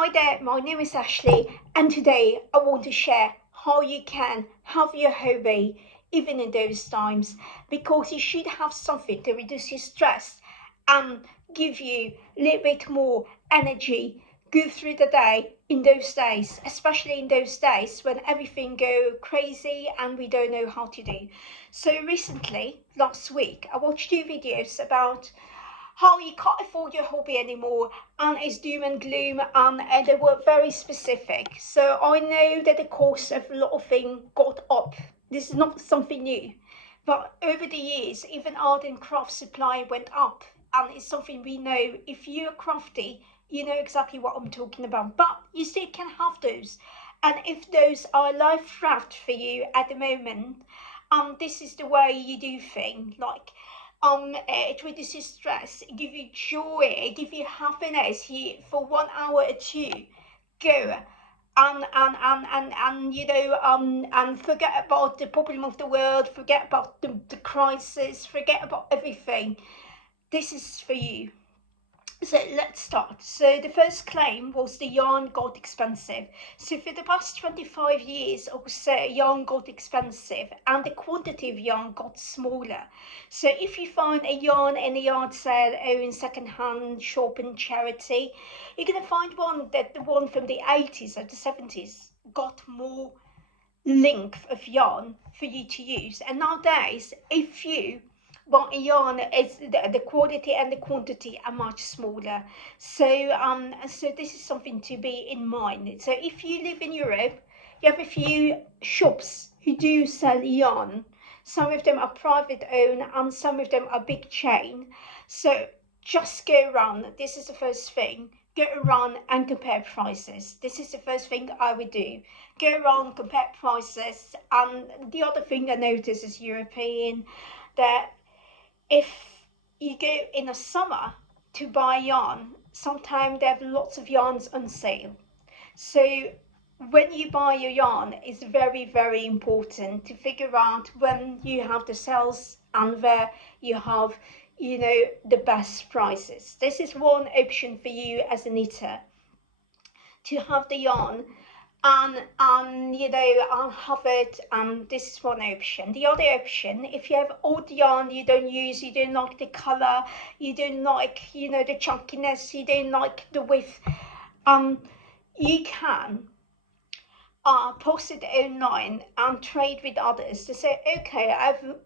Hi there, my name is Ashley, and today I want to share how you can have your hobby even in those times, because you should have something to reduce your stress and give you a little bit more energy go through the day in those days, especially in those days when everything go crazy and we don't know how to do. So recently, last week, I watched two videos about how you can't afford your hobby anymore and it's doom and gloom, and they were very specific. So I know that the cost of a lot of things got up. This is not something new, but over the years even art and craft supply went up, and it's something we know. If you're crafty, you know exactly what I'm talking about, but you still can have those. And if those are life threat for you at the moment, this is the way you do things. Like it reduces stress, it give you joy, it give you happiness. You for 1 hour or two, go and forget about the problem of the world, forget about the crisis, forget about everything. This is for you. So let's start. So the first claim was the yarn got expensive. So for the past 25 years or so, yarn got expensive and the quantity of yarn got smaller. So if you find a yarn in a yard sale or in second-hand shop and charity, you're going to find the one from the 80s or the 70s got more length of yarn for you to use. And nowadays, if you buy a yarn, it's the quality and the quantity are much smaller. So this is something to be in mind. So if you live in Europe, you have a few shops who do sell yarn. Some of them are private owned and some of them are big chain. So just go around. This is the first thing. Go around and compare prices. This is the first thing I would do. Go around, compare prices. And the other thing I notice as European, that if you go in the summer to buy yarn, sometimes they have lots of yarns on sale. So when you buy your yarn, it's very, very important to figure out when you have the sales and where you have, the best prices. This is one option for you as a knitter, to have the yarn and have it. And this is one option. The other option, if you have old yarn you don't use, you don't like the color, you don't like the chunkiness, you don't like the width, you can post it online and trade with others to say, okay, I've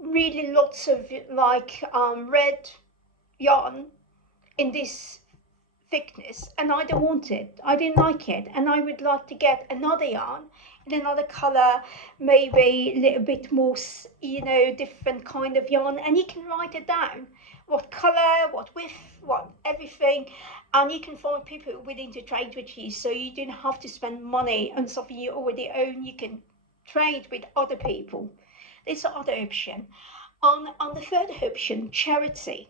really lots of red yarn in this thickness and I don't want it, I didn't like it, and I would like to get another yarn in another color, maybe a little bit more different kind of yarn. And you can write it down, what color, what width, what everything, and you can find people willing to trade with you, so you don't have to spend money on something you already own. You can trade with other people. There's the other option. On the third option, charity.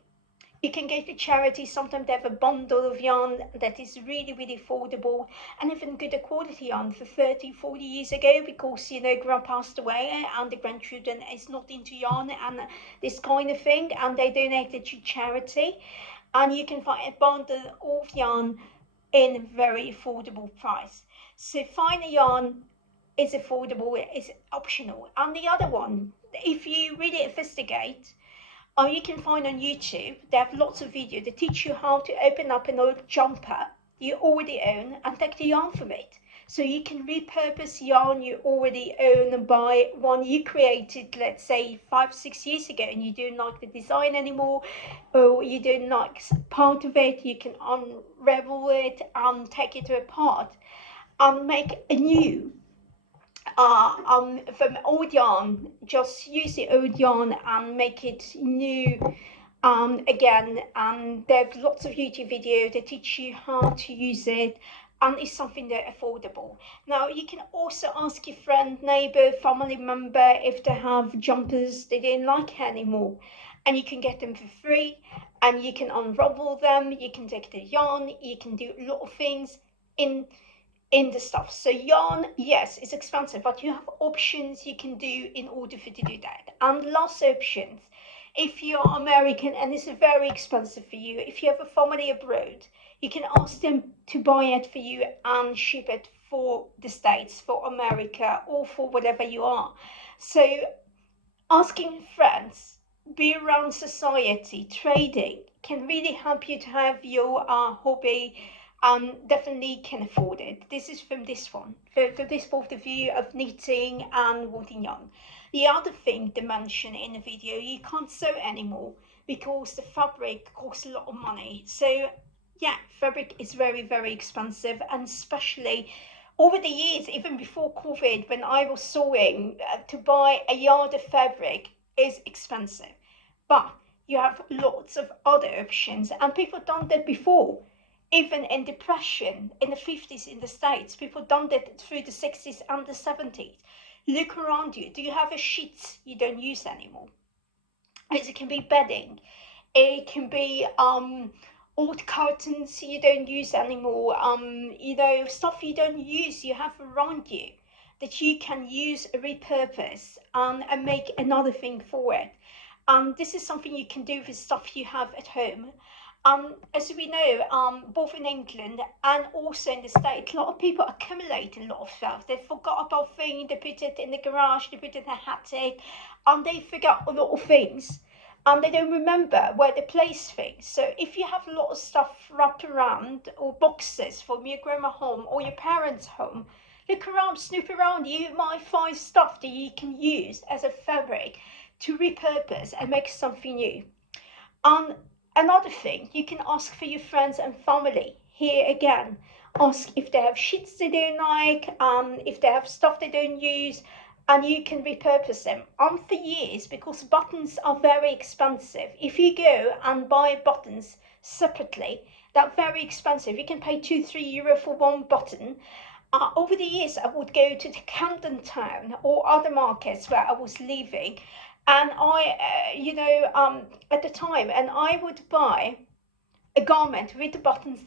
You can go to charity. Sometimes they have a bundle of yarn that is really, really affordable and even good quality yarn for 30, 40 years ago, because grandpa passed away and the grandchildren is not into yarn and this kind of thing, and they donate it to charity. And you can find a bundle of yarn in very affordable price. So find a yarn is affordable, is optional. And the other one, if you really investigate, or you can find on YouTube, they have lots of videos that teach you how to open up an old jumper you already own and take the yarn from it. So you can repurpose yarn you already own and buy one you created, let's say 5-6 years ago, and you don't like the design anymore, or you don't like part of it. You can unravel it and take it apart and make a new from old yarn. Just use the old yarn and make it new again. And there's lots of YouTube videos that teach you how to use it, and it's something that's affordable. Now you can also ask your friend, neighbor, family member if they have jumpers they don't like anymore, and you can get them for free, and you can unravel them, you can take the yarn, you can do a lot of things in the stuff. So yarn, yes, it's expensive, but you have options you can do in order to do that. And last options, if you're American and it's very expensive for you, if you have a family abroad, You can ask them to buy it for you and ship it for the States, for America, or for whatever you are. So asking friends, be around society, trading can really help you to have your hobby and definitely can afford it. This is from this one, for this point of view of knitting and woven yarn. The other thing they mention in the video, you can't sew anymore because the fabric costs a lot of money. So yeah, fabric is very, very expensive, and especially over the years, even before COVID, when I was sewing, to buy a yard of fabric is expensive. But you have lots of other options, and people done that before. Even in depression in the 50s in the States, people done that through the 60s and the 70s. Look around you. Do you have a sheet you don't use anymore? It can be bedding. It can be old curtains you don't use anymore. Stuff you don't use, you have around you that you can use, repurpose, and make another thing for it. This is something you can do with stuff you have at home. As we know, both in England and also in the States, a lot of people accumulate a lot of stuff. They forgot about things, they put it in the garage, they put it in the attic, and they forget a lot of things. And they don't remember where they place things. So if you have a lot of stuff wrapped around, or boxes from your grandma home or your parents' home, look around, snoop around. You might find stuff that you can use as a fabric to repurpose and make something new. And another thing, you can ask for your friends and family. Here again, ask if they have sheets they don't like, if they have stuff they don't use, and you can repurpose them. And for years, because buttons are very expensive, if you go and buy buttons separately, they're very expensive. You can pay €2-3 for one button. Over the years, I would go to the Camden Town or other markets where I was living, and at the time, and I would buy a garment with the buttons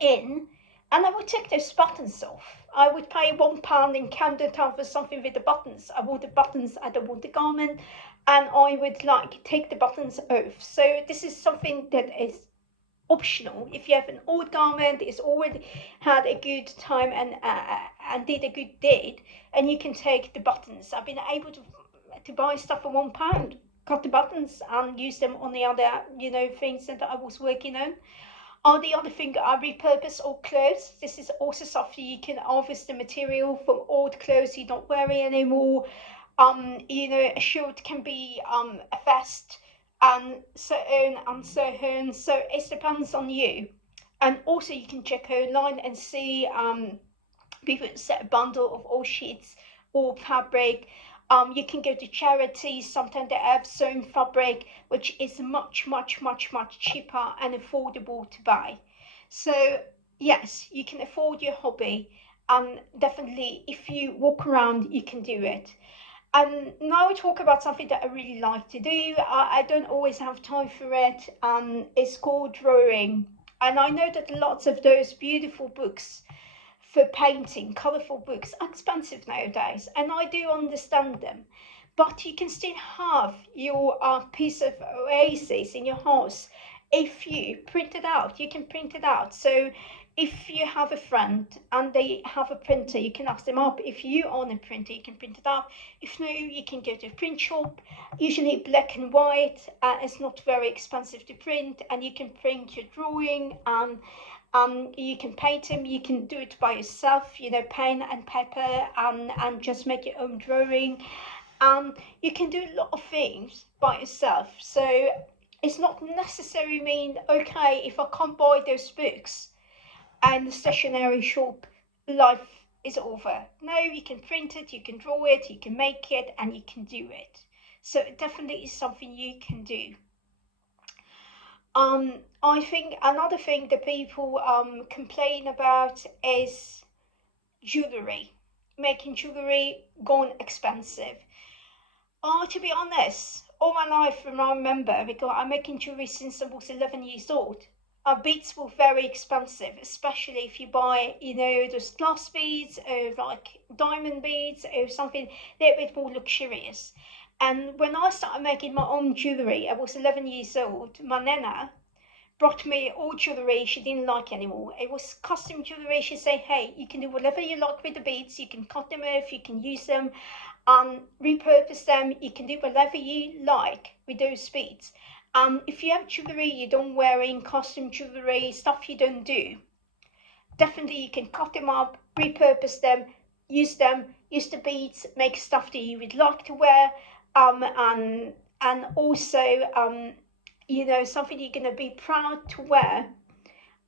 in, and I would take those buttons off. I would pay £1 in Camden Town for something with the buttons. I want the buttons, I don't want the garment, and I would take the buttons off. So this is something that is optional. If you have an old garment, it's already had a good time and did a good deed, and you can take the buttons. I've been able to buy stuff for £1, cut the buttons and use them on the other things that I was working on. The other thing, I repurpose old clothes. This is also something you can harvest the material from old clothes you don't wear anymore. A shirt can be a vest, and so on and so on. So it depends on you. And also you can check online and see people set a bundle of all sheets or fabric. You can go to charities. Sometimes they have sewn fabric, which is much, much, much, much cheaper and affordable to buy. So yes, you can afford your hobby, and definitely if you walk around, you can do it. And now we talk about something that I really like to do. I don't always have time for it. It's called drawing. And I know that lots of those beautiful books for painting, colourful books, are expensive nowadays, and I do understand them. But you can still have your piece of oasis in your house if you print it out. You can print it out. So if you have a friend and they have a printer, you can ask them up. If you own a printer, you can print it out. If no, you can go to a print shop, usually black and white. It's not very expensive to print, and you can print your drawing. You can paint them, you can do it by yourself, pen and paper, and just make your own drawing. You can do a lot of things by yourself. So it's not necessarily mean, okay, if I can't buy those books and the stationery shop, life is over. No, you can print it, you can draw it, you can make it, and you can do it. So it definitely is something you can do. I think another thing that people complain about is jewelry, making jewelry gone expensive. To be honest, all my life, I remember, because I'm making jewelry since I was 11 years old. Our beads were very expensive, especially if you buy, those glass beads or like diamond beads or something a little bit more luxurious. And when I started making my own jewelry, I was 11 years old. My nana brought me old jewelry she didn't like anymore. It was custom jewelry. She said, hey, you can do whatever you like with the beads. You can cut them off, you can use them, repurpose them. You can do whatever you like with those beads. If you have jewelry you don't wear in, custom jewelry, stuff you don't do, definitely you can cut them up, repurpose them, use the beads, make stuff that you would like to wear, and also something you're going to be proud to wear,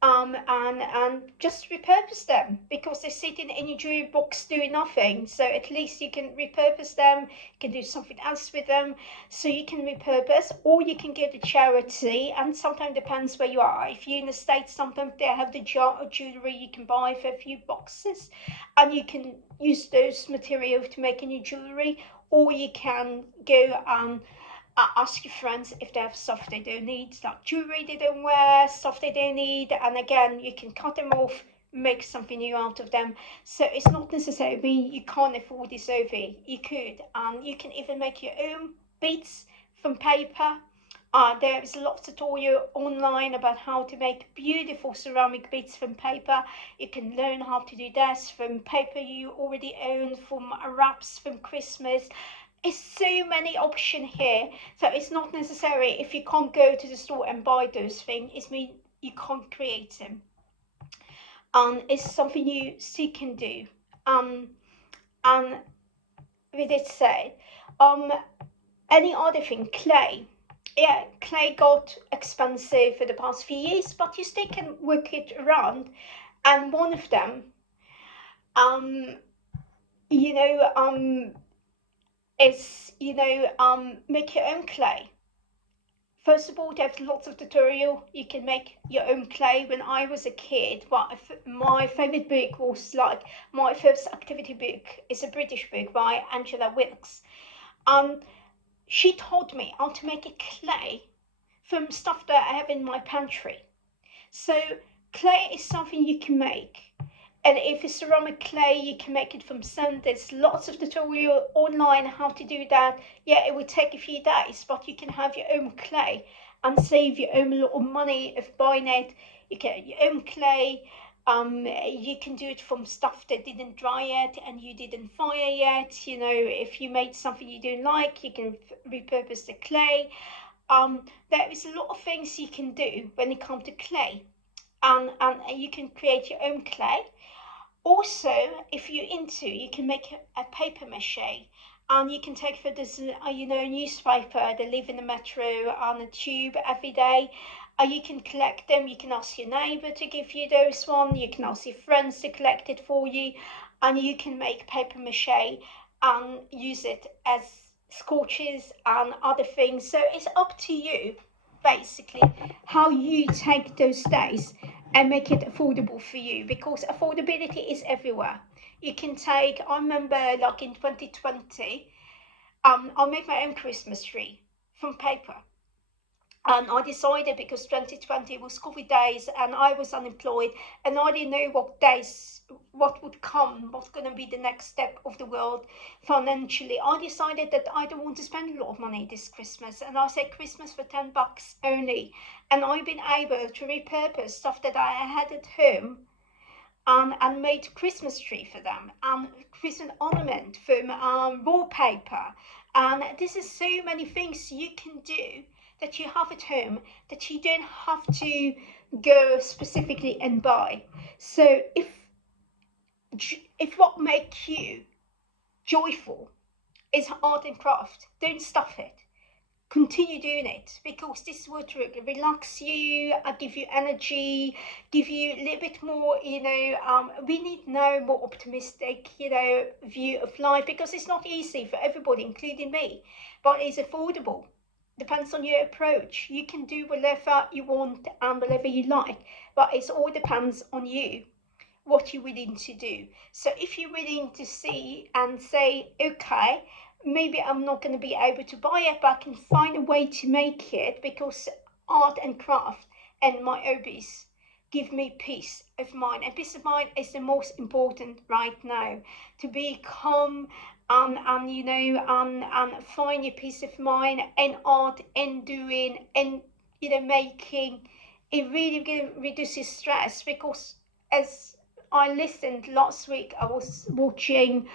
and just repurpose them because they sit in your jewelry box doing nothing. So at least you can repurpose them, you can do something else with them. So you can repurpose, or you can give to charity. And sometimes depends where you are. If you're in the States, sometimes they have the jar of jewelry you can buy for a few boxes, and you can use those materials to make a new jewelry, or you can go ask your friends if they have stuff they don't need, like jewelry they don't wear, stuff they don't need, and again, you can cut them off, make something new out of them. So it's not necessarily you can't afford this over. You could, and you can even make your own beads from paper. There is lots of tutorial online about how to make beautiful ceramic beads from paper. You can learn how to do this from paper you already own, from wraps from Christmas. It's so many options here. So it's not necessary if you can't go to the store and buy those things, it means you can't create them. It's something you still can do. And with it said, any other thing, clay. Yeah, clay got expensive for the past few years, but you still can work it around. And one of them, um, you know, is make your own clay. First of all, there's lots of tutorial. You can make your own clay. When I was a kid, my favorite book was like my first activity book is a British book by Angela Wilkes. She taught me how to make a clay from stuff that I have in my pantry. So clay is something you can make. And if it's ceramic clay, you can make it from sand. There's lots of tutorial online how to do that. Yeah, it will take a few days, but you can have your own clay and save your own little money of buying it. You get your own clay. You can do it from stuff that didn't dry yet and you didn't fire yet. If you made something you don't like, you can repurpose the clay. There is a lot of things you can do when it comes to clay. And you can create your own clay. Also, if you're into, you can make a paper mache, and you can take for this, newspaper. They live in the metro on a tube every day. You can collect them. You can ask your neighbour to give you those one. You can ask your friends to collect it for you, and you can make paper mache and use it as scorches and other things. So it's up to you, basically, how you take those days and make it affordable for you, because affordability is everywhere. You can take, I remember like in 2020, I made my own Christmas tree from paper. And I decided, because 2020 was COVID days and I was unemployed and I didn't know what would come, what's going to be the next step of the world financially. I decided that I don't want to spend a lot of money this Christmas, and I said Christmas for $10 only. And I've been able to repurpose stuff that I had at home and made Christmas tree for them, and Christmas ornament from wallpaper. And this is so many things you can do that you have at home that you don't have to go specifically and buy. So if what makes you joyful is art and craft, don't stop it. Continue doing it, because this will relax you, give you energy, give you a little bit more, we need now more optimistic, view of life, because it's not easy for everybody, including me, but it's affordable. Depends on your approach. You can do whatever you want and whatever you like, but it all depends on you, what you're willing to do. So if you're willing to see and say, okay, maybe I'm not going to be able to buy it, but I can find a way to make it, because art and craft and my hobbies give me peace of mind. And peace of mind is the most important right now. To be calm and find your peace of mind in art and doing and making it really going to reduce your stress, because as I listened last week, I was watching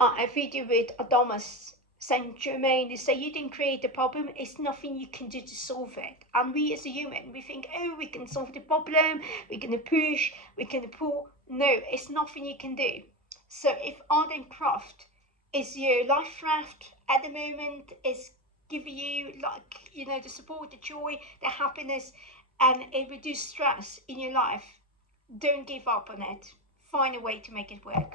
a video with Adonis Saint Germain. They say you didn't create the problem, it's nothing you can do to solve it. And we as a human, we think, oh, we can solve the problem, we're going to push, we're going to pull. No, it's nothing you can do. So if art and craft is your life raft at the moment, is giving you, like, you know, the support, the joy, the happiness, and it reduces stress in your life, don't give up on it. Find a way to make it work.